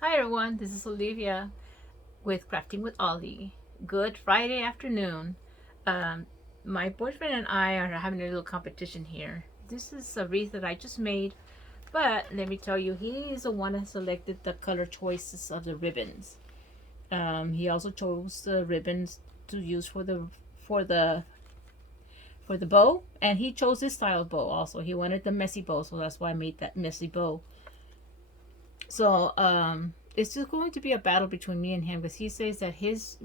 Hi everyone, this is Olivia with Crafting with Ollie. Good Friday afternoon. Um, my boyfriend and I are having a little competition here. This is a wreath that I just made, but let me tell you, he is the one that selected the color choices of the ribbons. He also chose the ribbons to use for the for the bow, and he chose this style of bow also. He wanted the messy bow, so that's why I made that messy bow. So it's just going to be a battle between me and him because he says that his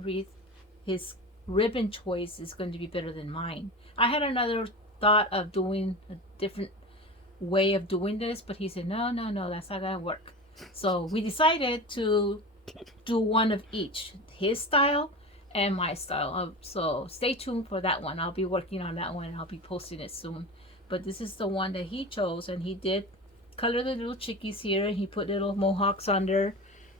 ribbon choice is going to be better than mine. I had another thought of doing a different way of doing this, but he said, no, no, no, that's not going to work. So we decided to do one of each, his style and my style. So stay tuned for that one. I'll be working on that one and I'll be posting it soon. But this is the one that he chose, and he did color the little chickies here, and he put little mohawks under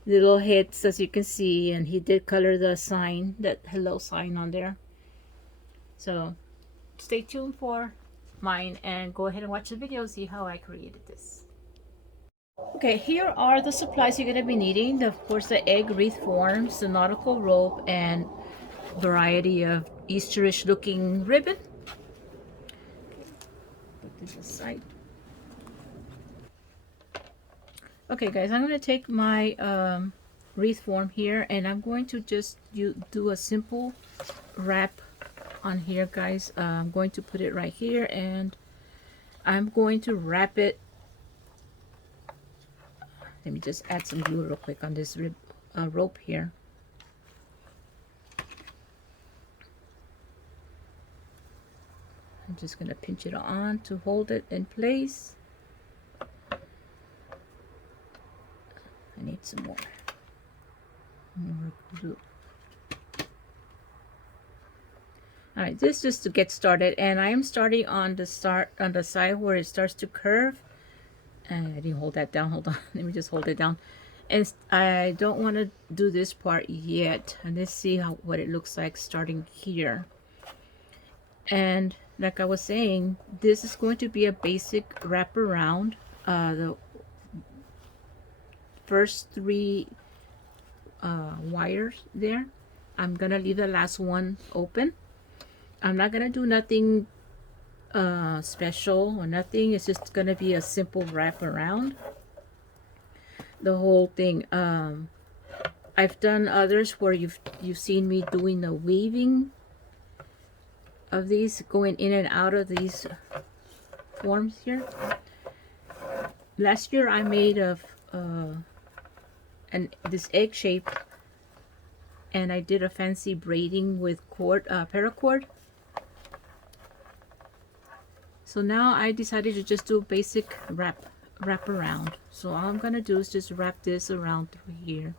little heads, as you can see, and he did color the sign, that hello sign on there. So stay tuned for mine and go ahead and watch the video, see how I created this. Okay, here are the supplies you're going to be needing. Of course, the egg wreath forms, the nautical rope, and variety of Easterish looking ribbon. Put this aside. Okay guys, I'm going to take my wreath form here, and I'm going to just do a simple wrap on here, guys. I'm going to put it right here, and I'm going to wrap it. Let me just add some glue real quick on this rope here. I'm just going to pinch it on to hold it in place. I need some more glue. All right, this is just to get started, and I am starting on the side where it starts to curve. And I didn't hold that down. Hold on, let me just hold it down. And I don't want to do this part yet. And let's see what it looks like starting here. And like I was saying, this is going to be a basic wraparound. The first three wires there, I'm gonna leave the last one open. I'm not gonna do nothing special or nothing. It's just gonna be a simple wraparound, the whole thing. I've done others where you've seen me doing the weaving of these, going in and out of these forms here. Last year I made of this egg shape, and I did a fancy braiding with paracord. So now I decided to just do a basic wrap around. So all I'm gonna do is just wrap this around through here.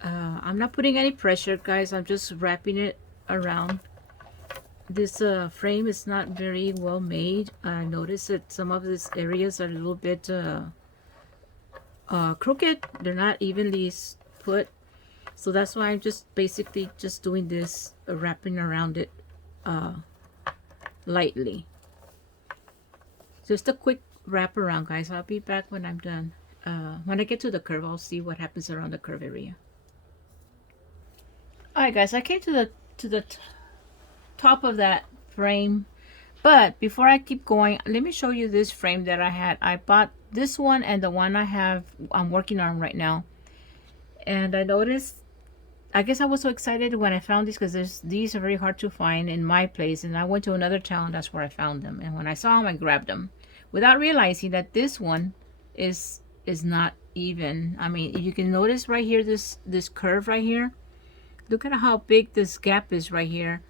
I'm not putting any pressure, guys. I'm just wrapping it around. This frame is not very well made. I noticed that some of these areas are a little bit crooked. They're not evenly put. So that's why I'm just basically just doing this, wrapping around it lightly. Just a quick wrap around, guys. I'll be back when I'm done. When I get to the curve, I'll see what happens around the curve area. Alright guys, I came to the top of that frame, but before I keep going, let me show you this frame that I had. I bought this one and the one I'm working on right now, and I noticed, I guess I was so excited when I found these because these are very hard to find in my place, and I went to another town, that's where I found them, and when I saw them I grabbed them without realizing that this one is not even. I mean, you can notice right here, this curve right here. Look at how big this gap is right here.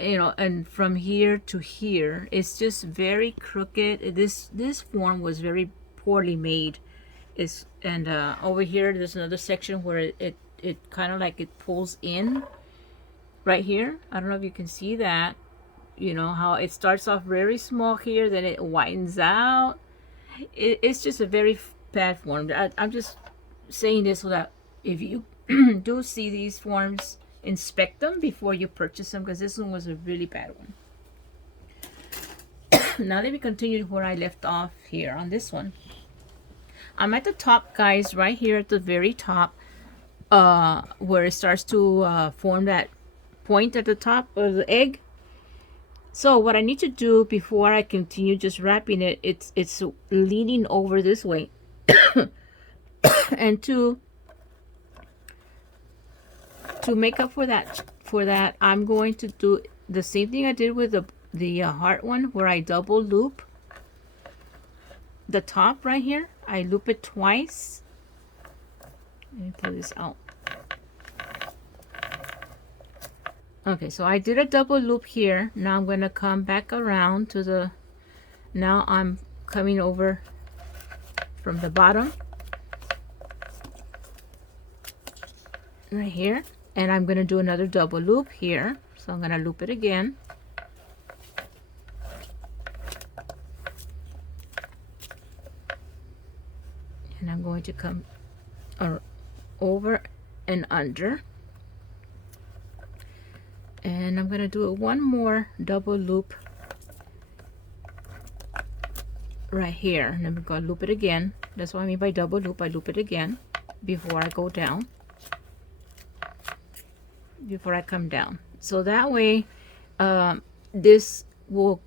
You know, and from here to here, it's just very crooked. This form was very poorly made. And over here, there's another section where it kind of like it pulls in right here. I don't know if you can see that. You know how it starts off very small here, then it widens out. It's just a very bad form. I'm just saying this so that if you do see these forms, inspect them before you purchase them, because this one was a really bad one. Now let me continue where I left off here on this one. I'm at the top, guys, right here at the very top, where it starts to form that point at the top of the egg. So what I need to do before I continue just wrapping it, it's leaning over this way. And to make up for that, I'm going to do the same thing I did with the heart one, where I double loop the top right here. I loop it twice. Let me pull this out. Okay, so I did a double loop here. Now I'm going to come back around to the, now I'm coming over from the bottom right here, and I'm going to do another double loop here. So I'm going to loop it again. And I'm going to come over and under. And I'm going to do one more double loop right here. And I'm going to loop it again. That's what I mean by double loop. I loop it again before I go down, before I come down. So that way, this will,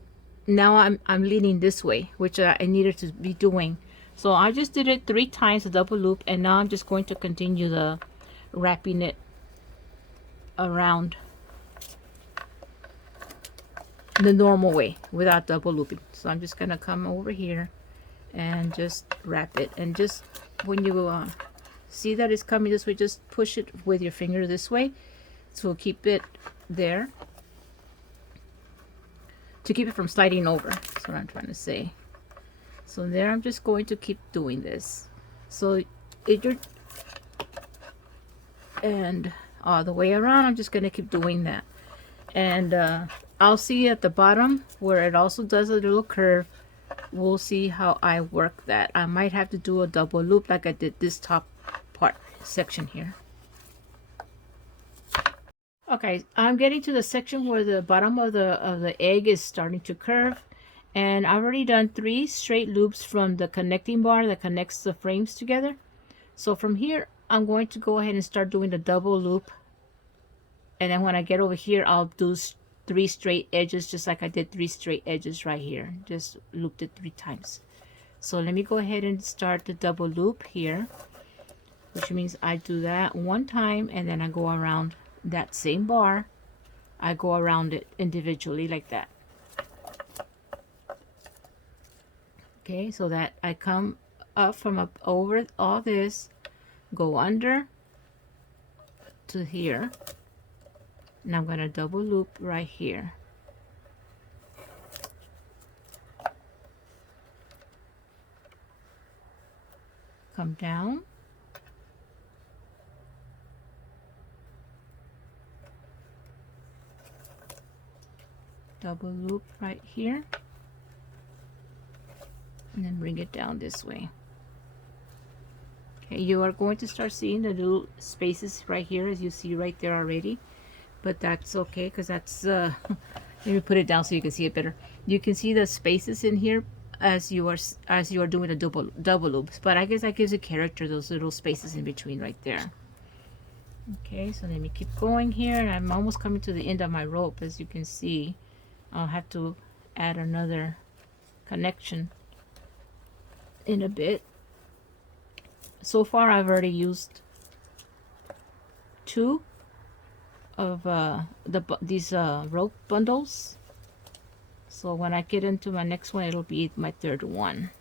now I'm leaning this way, which I needed to be doing. So I just did it 3 times, a double loop, and now I'm just going to continue the wrapping it around the normal way without double looping. So I'm just gonna come over here and just wrap it, and just when you see that it's coming this way, just push it with your finger this way to keep it there, to keep it from sliding over. That's what I'm trying to say. So there, I'm just going to keep doing this. So and all the way around, I'm just going to keep doing that. And I'll see at the bottom where it also does a little curve. We'll see how I work that. I might have to do a double loop like I did this top part section here. Okay, I'm getting to the section where the bottom of the egg is starting to curve, and I've already done 3 straight loops from the connecting bar that connects the frames together. So from here, I'm going to go ahead and start doing the double loop, and then when I get over here, I'll do 3 straight edges, just like I did 3 straight edges right here. Just looped it 3 times. So let me go ahead and start the double loop here, which means I do that 1 time, and then I go around that same bar. I go around it individually like that. Okay, so that I come up from up over all this, go under to here, and I'm going to double loop right here. Come down, double loop right here, and then bring it down this way. Okay, you are going to start seeing the little spaces right here, as you see right there already, but that's okay, because that's let me put it down so you can see it better. You can see the spaces in here as you are doing the double loops, but I guess that gives a character, those little spaces in between right there. Okay, so let me keep going here, and I'm almost coming to the end of my rope. As you can see, I'll have to add another connection in a bit. So far I've already used 2 of these rope bundles, so when I get into my next one, it'll be my 3rd one.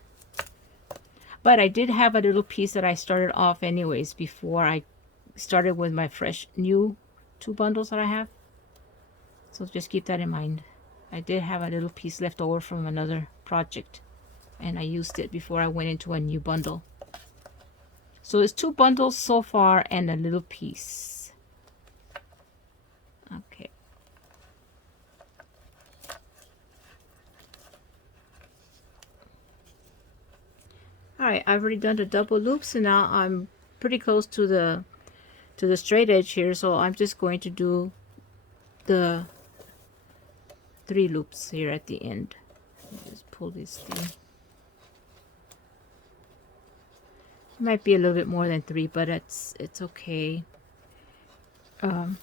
But I did have a little piece that I started off anyways before I started with my fresh new 2 bundles that I have, so just keep that in mind. I did have a little piece left over from another project, and I used it before I went into a new bundle. So it's 2 bundles so far and a little piece. Okay. Alright, I've already done the double loops, and now I'm pretty close to the straight edge here, so I'm just going to do the 3 loops here at the end. Just pull this thing. Might be a little bit more than 3, but it's okay. Um,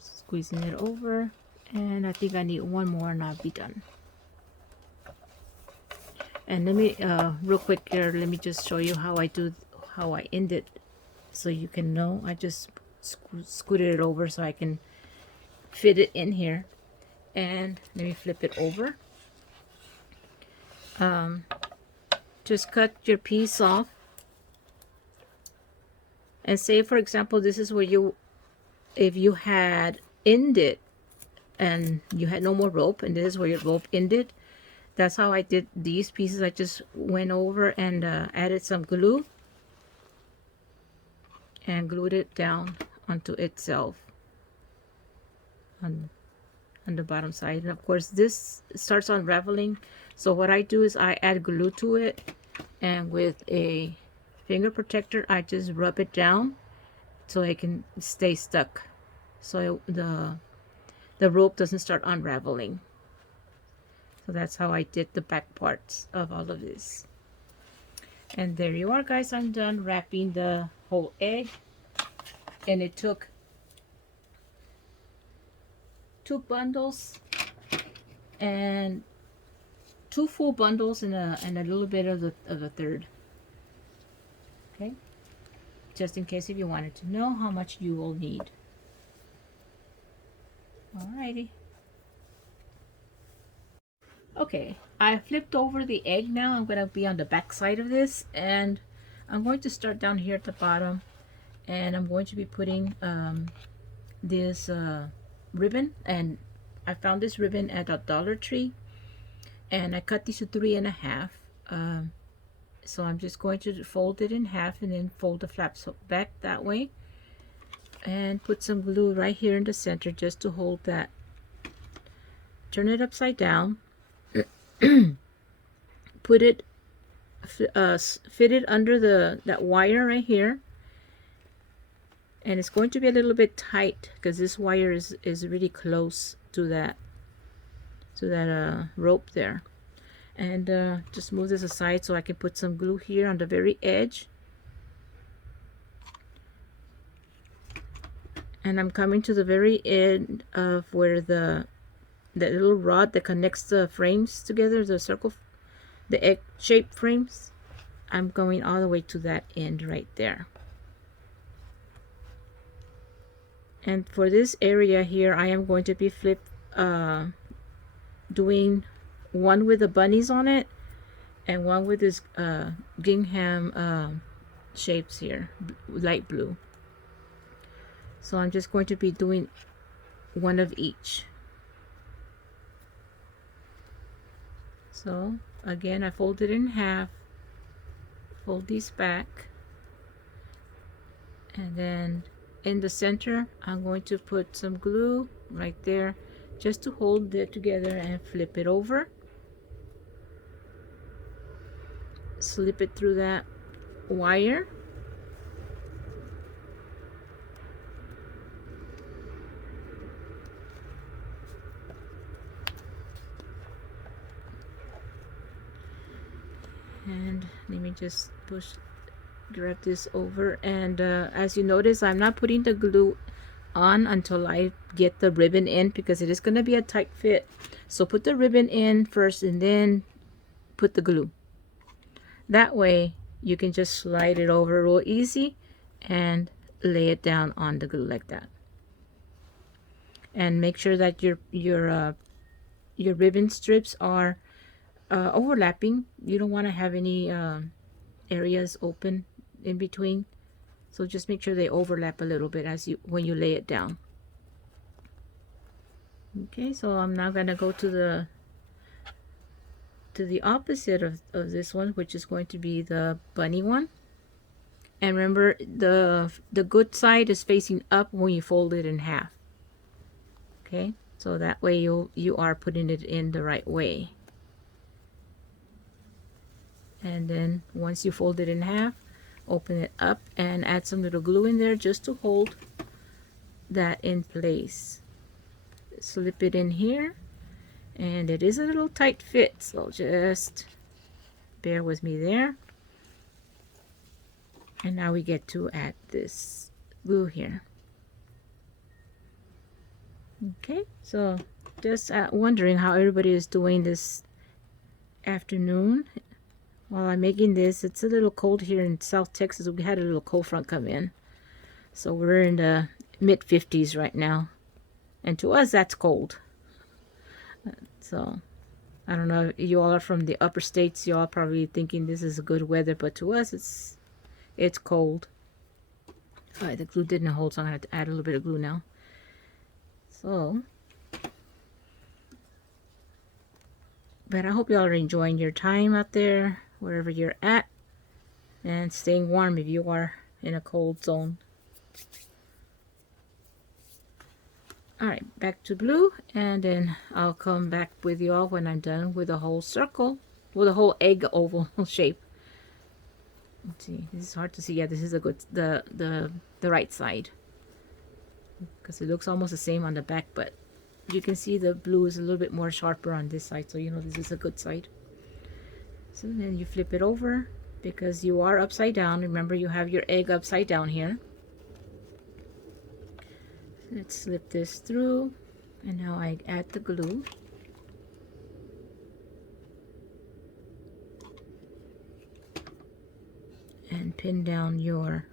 Squeezing it over, and I think I need one more and I'll be done. And let me real quick here, let me just show you how I end it, so you can know. I just scooted it over so I can fit it in here. And let me flip it over. Just cut your piece off, and say for example this is where you, if you had ended and you had no more rope, and this is where your rope ended. That's how I did these pieces. I just went over and added some glue and glued it down onto itself on the bottom side. And of course this starts unraveling, so what I do is I add glue to it, and with a finger protector I just rub it down so it can stay stuck, so the rope doesn't start unraveling. So that's how I did the back parts of all of this. And there you are, guys. I'm done wrapping the whole egg, and it took 2 bundles and 2 full bundles and a little bit of the third. Okay, just in case if you wanted to know how much you will need. Alrighty. Okay, I flipped over the egg now. I'm going to be on the back side of this, and I'm going to start down here at the bottom, and I'm going to be putting this ribbon. And I found this ribbon at a Dollar Tree, and I cut these to 3.5. So I'm just going to fold it in half and then fold the flaps back that way, and put some glue right here in the center just to hold that. Turn it upside down. Put it fit it under that wire right here, and it's going to be a little bit tight because this wire is really close to that rope there. And just move this aside so I can put some glue here on the very edge. And I'm coming to the very end of where that little rod that connects the frames together, the egg-shaped frames. I'm going all the way to that end right there. And for this area here, I am going to be doing one with the bunnies on it and one with this gingham shapes here, light blue. So I'm just going to be doing one of each. So again, I fold it in half, fold these back, and then in the center I'm going to put some glue right there just to hold it together, and flip it over, slip it through that wire, and let me just grab this over. And as you notice, I'm not putting the glue on until I get the ribbon in, because it is going to be a tight fit. So put the ribbon in first and then put the glue. That way you can just slide it over real easy and lay it down on the glue like that. And make sure that your ribbon strips are overlapping. You don't want to have any areas open in between, so just make sure they overlap a little bit when you lay it down. Okay, so I'm now gonna go to the opposite of this one, which is going to be the bunny one. And remember, the good side is facing up when you fold it in half. Okay, so that way you are putting it in the right way. And then once you fold it in half, open it up and add some little glue in there just to hold that in place. Slip it in here, And it is a little tight fit, so just bear with me there. And now we get to add this glue here. Okay, so just wondering how everybody is doing this afternoon. While I'm making this, it's a little cold here in South Texas. We had a little cold front come in. So we're in the mid 50s right now. And to us, that's cold. So I don't know if you all are from the upper states. You all probably thinking this is good weather. But to us, it's cold. All right, the glue didn't hold, so I'm going to have to add a little bit of glue now. So, but I hope y'all are enjoying your time out there, wherever you're at, and staying warm if you are in a cold zone. Alright, back to blue, and then I'll come back with you all when I'm done with the whole circle, with the whole egg oval shape. Let's see, this is hard to see. Yeah, this is a good, the right side, because it looks almost the same on the back, but you can see the blue is a little bit more sharper on this side, so you know this is a good side. So then you flip it over, because you are upside down. Remember, you have your egg upside down here. Let's slip this through, and now I add the glue. And pin down your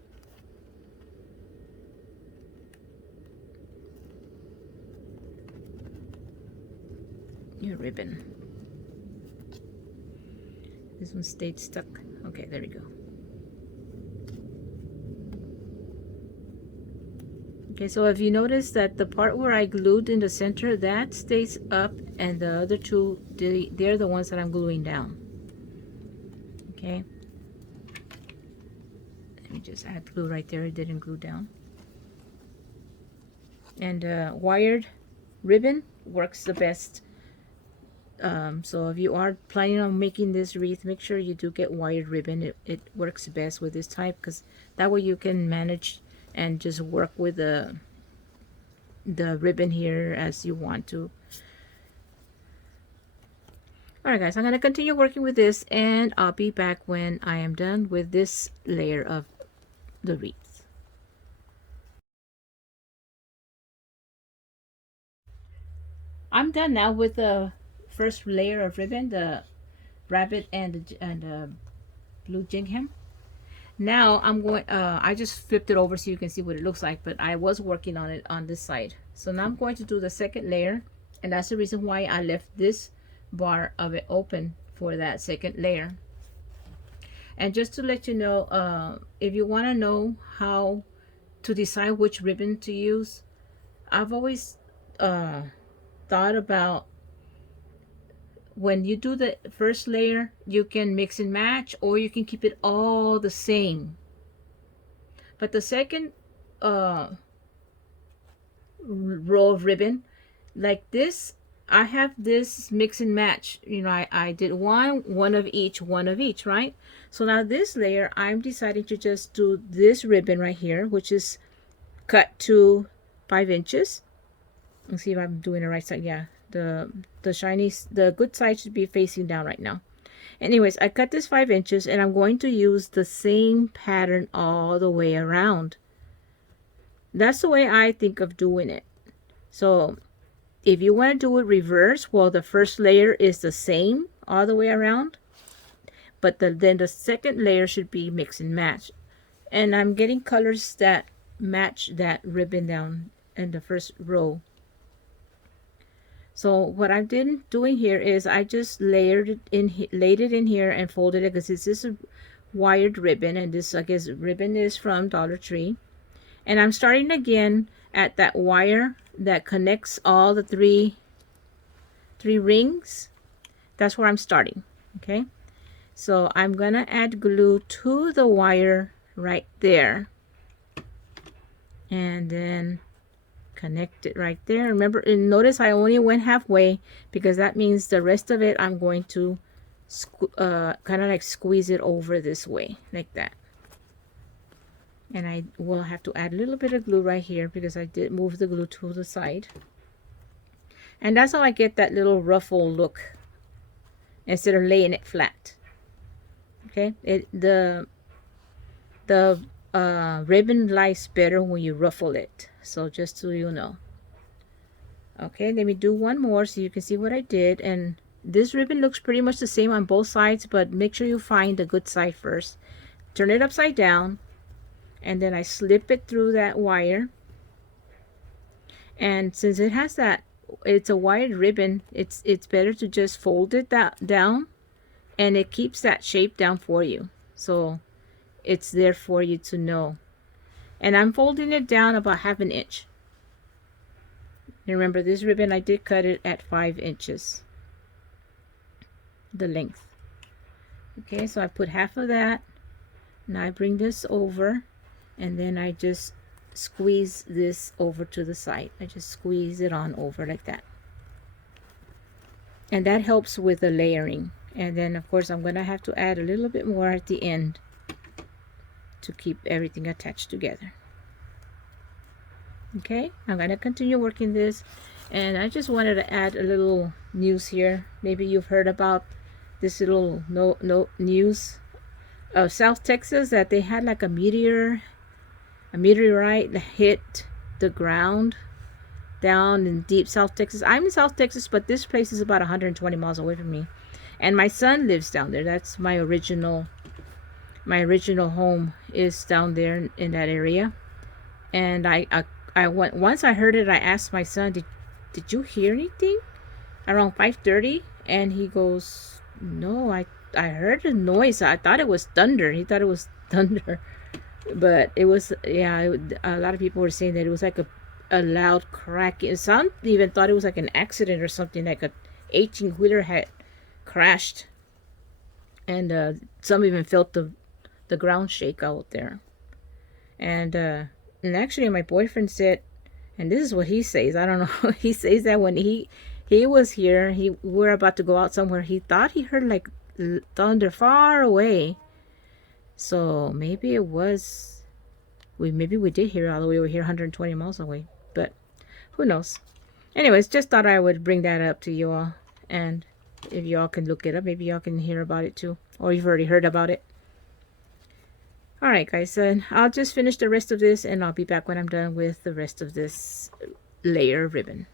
ribbon. This one stayed stuck. Okay, there we go. Okay, so if you notice that the part where I glued in the center, that stays up, and the other two, they're the ones that I'm gluing down. Okay. Let me just add glue right there. It didn't glue down. And wired ribbon works the best. So if you are planning on making this wreath, make sure you do get wired ribbon. It works best with this type, because that way you can manage and just work with the ribbon here as you want to. Alright guys, I'm going to continue working with this, and I'll be back when I am done with this layer of the wreath. I'm done now with the first layer of ribbon, the rabbit and the blue gingham. Now I'm going, I just flipped it over so you can see what it looks like, but I was working on it on this side. So now I'm going to do the second layer, and that's the reason why I left this bar of it open for that second layer. And just to let you know, if you want to know how to decide which ribbon to use, I've always thought about, when you do the first layer, you can mix and match, or you can keep it all the same. But the second row of ribbon, like this, I have this mix and match. You know, I did one of each, right? So now this layer, I'm deciding to just do this ribbon right here, which is cut to 5 inches. Let's see if I'm doing the right side. Yeah, the good side should be facing down right now. Anyways, I cut this 5 inches, and I'm going to use the same pattern all the way around. That's the way I think of doing it. So if you want to do it reverse, well, the first layer is the same all the way around, but then the second layer should be mix and match. And I'm getting colors that match that ribbon down in the first row. So what I'm doing here is I just laid it in here and folded it, because this is a wired ribbon, and this, I guess, ribbon is from Dollar Tree. And I'm starting again at that wire that connects all the three rings. That's where I'm starting. Okay, so I'm gonna add glue to the wire right there, and then connect it right there. Remember, and notice I only went halfway, because that means the rest of it I'm going to kind of like squeeze it over this way, like that. And I will have to add a little bit of glue right here, because I did move the glue to the side. And that's how I get that little ruffle look instead of laying it flat. Okay, the ribbon lies better when you ruffle it. So just so you know. Okay, let me do one more so you can see what I did. And this ribbon looks pretty much the same on both sides, but make sure you find the good side first. Turn it upside down, and then I slip it through that wire. And since it has that, it's a wired ribbon, it's better to just fold it down, and it keeps that shape down for you. So it's there for you to know. And I'm folding it down about 1/2 inch. And remember, this ribbon, I did cut it at 5 inches, the length. Okay, so I put half of that. Now I bring this over, and then I just squeeze this over to the side. I just squeeze it on over like that. And that helps with the layering. And then, of course, I'm going to have to add a little bit more at the end to keep everything attached together. Okay, I'm going to continue working this. And I just wanted to add a little news here. Maybe you've heard about this little news of South Texas, that they had like a meteorite hit the ground down in deep South Texas. I'm in South Texas, but this place is about 120 miles away from me. And my son lives down there. That's my original home is down there in that area. And I went, once I heard it, I asked my son, did you hear anything around 5:30? And he goes, no, I heard a noise. I thought it was thunder. He thought it was thunder. But it was, yeah, a lot of people were saying that it was like a loud cracking. Some even thought it was like an accident or something, like a 18-wheeler had crashed. And some even felt the ground shake out there. And actually my boyfriend said, and this is what he says, I don't know, he says that when he was here, we were about to go out somewhere, he thought he heard like thunder far away. So maybe it was, maybe we did hear it all the way over here, 120 miles away, but who knows. Anyways, just thought I would bring that up to you all, and if y'all can look it up, maybe y'all can hear about it too, or you've already heard about it. Alright guys, I'll just finish the rest of this, and I'll be back when I'm done with the rest of this layer ribbon.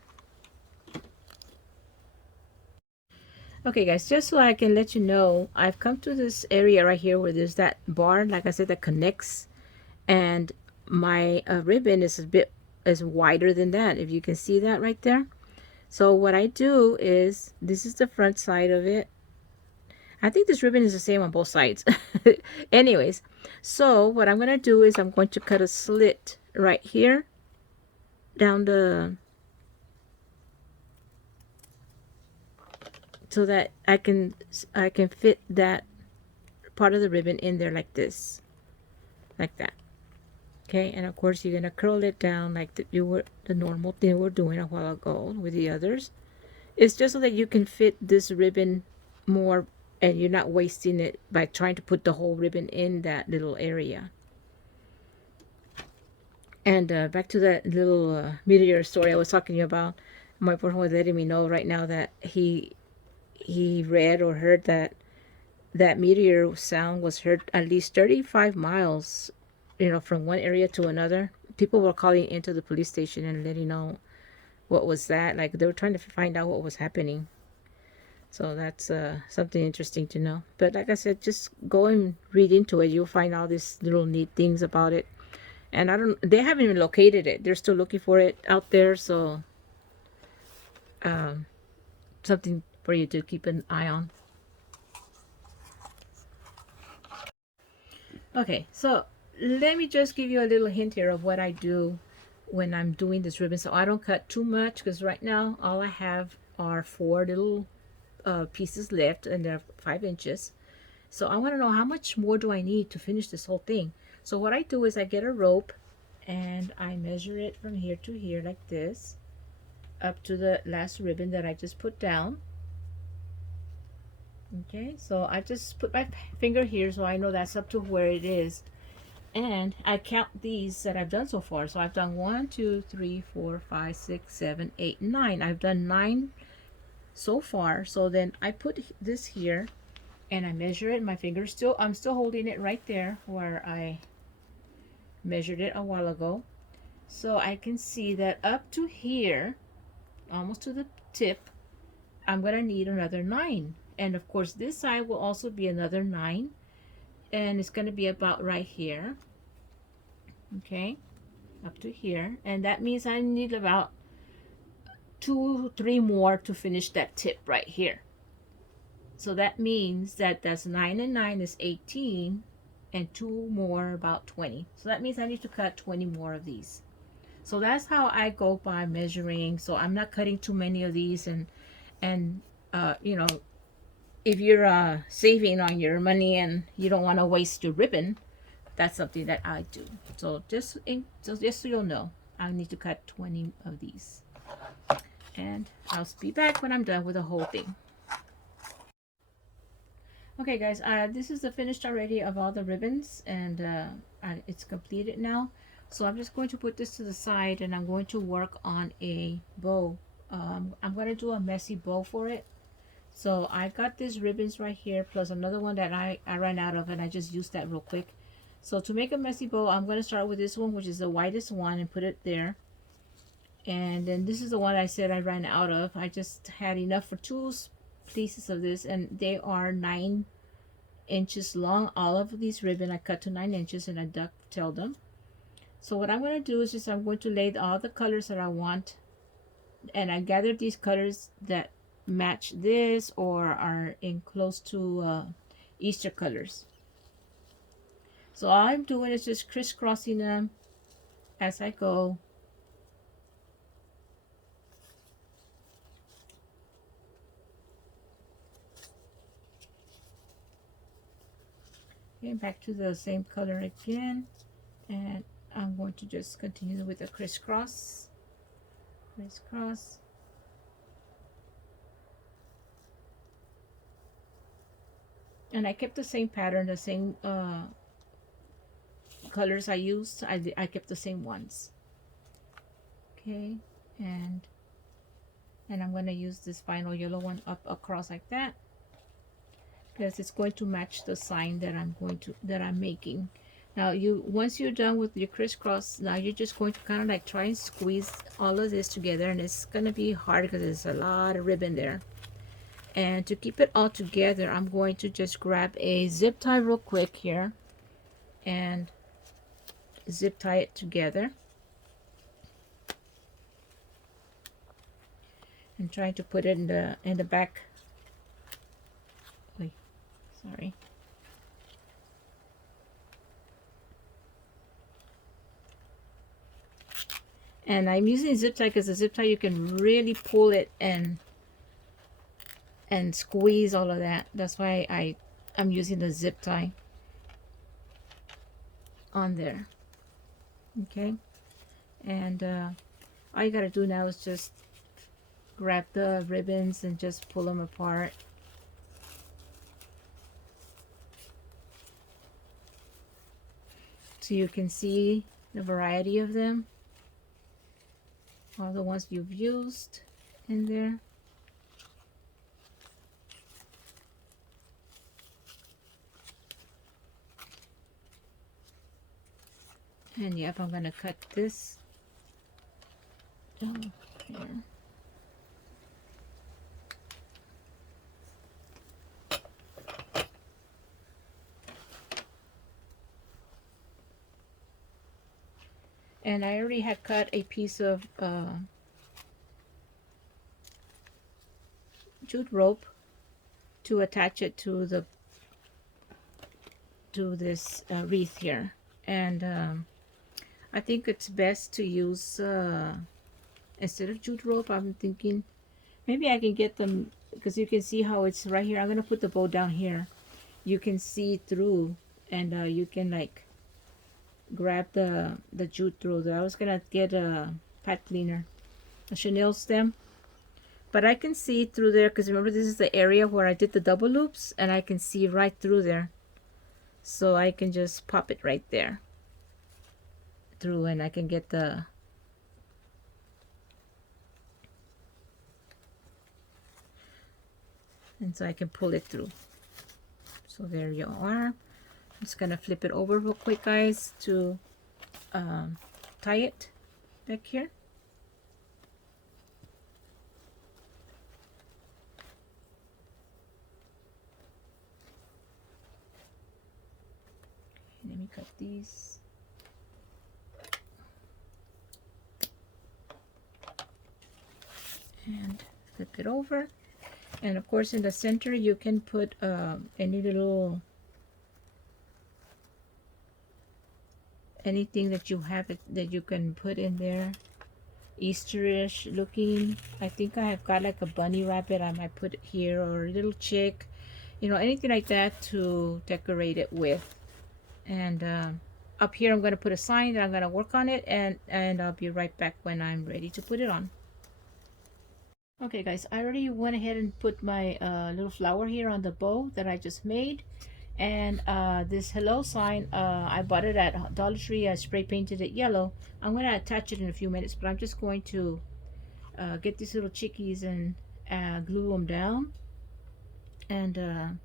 Okay guys, just so I can let you know, I've come to this area right here where there's that bar, like I said, that connects, and my ribbon is wider than that, if you can see that right there. So what I do is, this is the front side of it. I think this ribbon is the same on both sides. Anyways, so what I'm going to do is I'm going to cut a slit right here down so that I can fit that part of the ribbon in there like this, like that. Okay, and of course you're gonna curl it down like the normal thing we're doing a while ago with the others. It's just so that you can fit this ribbon more, and you're not wasting it by trying to put the whole ribbon in that little area. And back to that little meteor story I was talking to you about. My boyfriend was letting me know right now that he read or heard that meteor sound was heard at least 35 miles, from one area to another. People were calling into the police station and letting know what was that. Like, they were trying to find out what was happening. So that's something interesting to know. But like I said, just go and read into it. You'll find all these little neat things about it. And they haven't even located it. They're still looking for it out there. So something for you to keep an eye on. Okay, so let me just give you a little hint here of what I do when I'm doing this ribbon. So I don't cut too much, because right now all I have are 4 little pieces left, and they're 5 inches. So I want to know how much more do I need to finish this whole thing. So what I do is I get a rope and I measure it from here to here like this, up to the last ribbon that I just put down. Okay, so I just put my finger here so I know that's up to where it is. And I count these that I've done so far. So I've done 1, 2, 3, 4, 5, 6, 7, 8, 9. I've done 9 so far. So then I put this here and I measure it. My finger still, I'm still holding it right there where I measured it a while ago. So I can see that up to here, almost to the tip, I'm going to need another 9. And of course this side will also be another 9. And it's going to be about right here. Okay, up to here. And that means I need about 2, 3 more to finish that tip right here. So that means that that's 9 and 9 is 18, and 2 more about 20. So that means I need to cut 20 more of these. So that's how I go by measuring. So I'm not cutting too many of these. And you know, if you're saving on your money and you don't want to waste your ribbon, that's something that I do. So just so you'll know, I need to cut 20 of these. And I'll be back when I'm done with the whole thing. Okay guys, this is the finished already of all the ribbons, and it's completed now. So I'm just going to put this to the side and I'm going to work on a bow. I'm going to do a messy bow for it. So I got these ribbons right here plus another one that I ran out of, and I just used that real quick. So to make a messy bow, I'm going to start with this one, which is the whitest one, and put it there. And then this is the one I said I ran out of. I just had enough for 2 pieces of this, and they are 9 inches long. All of these ribbon I cut to 9 inches and I ducktailed them. So what I'm going to do is just I'm going to lay all the colors that I want, and I gathered these colors that match this or are in close to Easter colors. So all I'm doing is just crisscrossing them as I go. Okay, back to the same color again, and I'm going to just continue with the crisscross. And I kept the same pattern, the same colors I used. I kept the same ones. Okay, and I'm going to use this final yellow one up across like that, because it's going to match the sign that I'm making. Now once you're done with your crisscross, now you're just going to kind of like try and squeeze all of this together, and it's going to be hard because there's a lot of ribbon there. And to keep it all together, I'm going to just grab a zip tie real quick here and zip tie it together. I'm trying to put it in the back. Wait, sorry. And I'm using zip tie because the zip tie you can really pull it and squeeze all of that. That's why I'm using the zip tie on there. Okay, and all you gotta do now is just grab the ribbons and just pull them apart. So you can see the variety of them, all the ones you've used in there. And yep, I'm going to cut this down here. And I already had cut a piece of jute rope to attach it to this wreath here. And I think it's best to use instead of jute rope, I'm thinking maybe I can get them, because you can see how it's right here. I'm gonna put the bow down here. You can see through, and you can like grab the jute through there. I was gonna get a pat cleaner, a chenille stem, but I can see through there because remember this is the area where I did the double loops, and I can see right through there. So I can just pop it right there. through and I can get the and so I can pull it through. So there you are. I'm just gonna flip it over real quick, guys, to tie it back here. Let me cut these. And flip it over. And of course in the center you can put any little anything that you have it that you can put in there, Easterish looking. I think I have got like a bunny rabbit I might put it here, or a little chick, you know, anything like that to decorate it with. And up here I'm going to put a sign that I'm going to work on it, and I'll be right back when I'm ready to put it on. Okay guys, I already went ahead and put my little flower here on the bow that I just made. And this hello sign, I bought it at Dollar Tree. I spray painted it yellow. I'm going to attach it in a few minutes, but I'm just going to get these little chickies and glue them down. And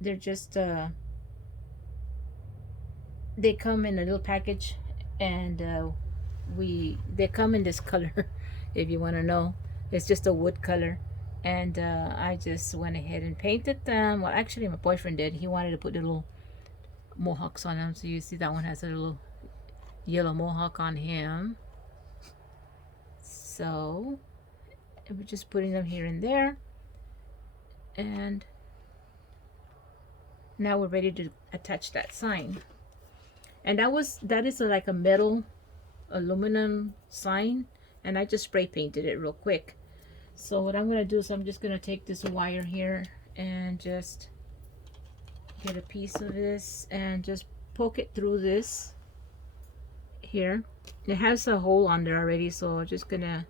they're just they come in a little package, and they come in this color. If you want to know, it's just a wood color. And I just went ahead and painted them. Well, actually my boyfriend did. He wanted to put little mohawks on them, so you see that one has a little yellow mohawk on him. So we're just putting them here and there, and now we're ready to attach that sign. And that is like a metal aluminum sign, and I just spray painted it real quick. So what I'm going to do is I'm just going to take this wire here and just get a piece of this and just poke it through this here. It has a hole on there already, so I'm just going to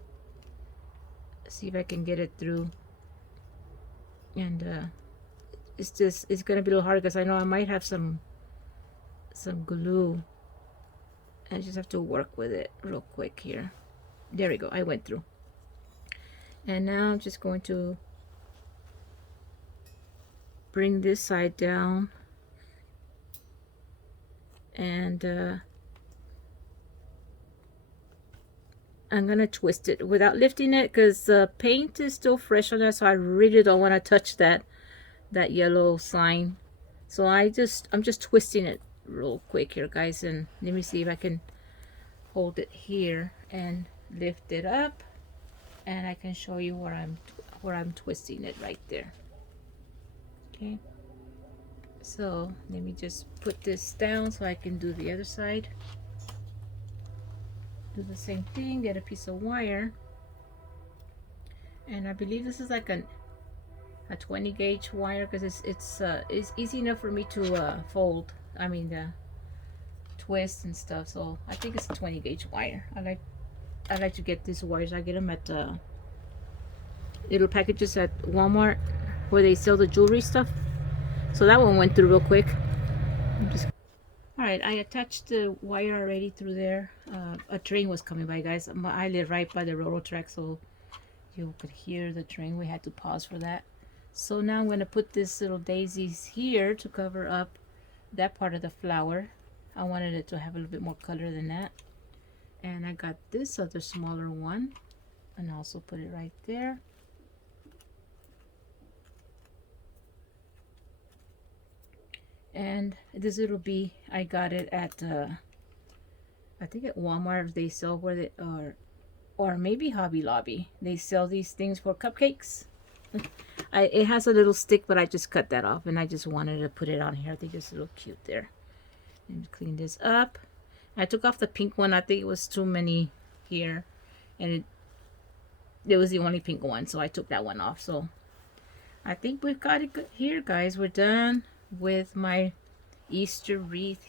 see if I can get it through. And it's going to be a little hard because I know I might have some glue. I just have to work with it real quick here. There we go, I went through. And now I'm just going to bring this side down, and I'm gonna twist it without lifting it because the paint is still fresh on that, so I really don't want to touch that yellow sign. So I'm just twisting it real quick here, guys, and let me see if I can hold it here and lift it up, and I can show you where I'm twisting it right there. Okay, so let me just put this down so I can do the other side. Do the same thing, get a piece of wire, and I believe this is like a 20 gauge wire because it's easy enough for me to fold, I mean twist and stuff. So I think it's a 20 gauge wire. I like to get these wires. I get them at little packages at Walmart where they sell the jewelry stuff. So that one went through real quick. Alright, I attached the wire already through there. A train was coming by, guys. I live right by the railroad track, so you could hear the train. We had to pause for that. So now I'm going to put this little daisies here to cover up that part of the flower. I wanted it to have a little bit more color than that. And I got this other smaller one and also put it right there. And this little bee, I got it at I think at Walmart. They sell where they or maybe Hobby Lobby. They sell these things for cupcakes. It has a little stick, but I just cut that off, and I just wanted to put it on here. I think it's a little cute there. And clean this up. I took off the pink one. I think it was too many here, and it was the only pink one, so I took that one off. So I think we've got it good here, guys. We're done with my Easter wreath.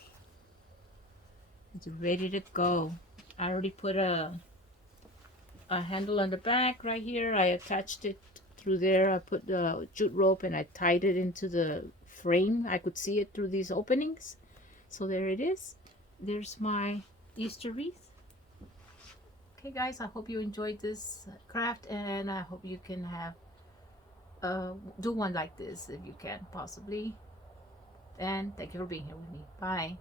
It's ready to go. I already put a handle on the back right here. I attached it through there. I put the jute rope and I tied it into the frame. I could see it through these openings. So there it is. there's my Easter wreath. Okay, guys, I hope you enjoyed this craft, and I hope you can have do one like this if you can possibly. And thank you for being here with me. Bye.